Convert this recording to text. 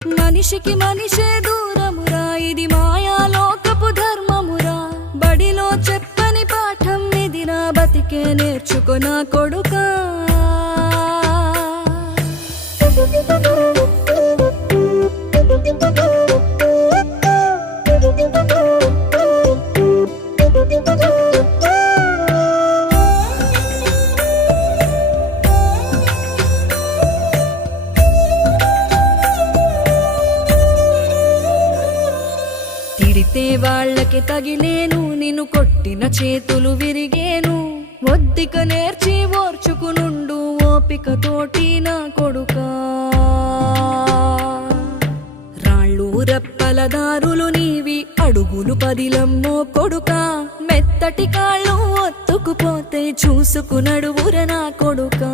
మనిషికి మనిషే దూరమురా, ఇది మాయాలోకపు ధర్మమురా. బడిలో చెప్పని పాఠం ఇదిరా, బతికే నేర్చుకో నా కొడుకా. తిడితే వాళ్ళకి తగిలేను, నిన్ను కొట్టిన చేతులు విరిగేను. ఒద్దిక నేర్చి ఓర్చుకునుండు ఓపికతోటి నా కొడుకా. రాళ్ళు రప్పల దారులు నీవి, అడుగులు పదిలమ్మో కొడుకా. మెత్తటి కాళ్ళు ఒత్తుకుపోతే చూసుకునడువుర నా కొడుకా.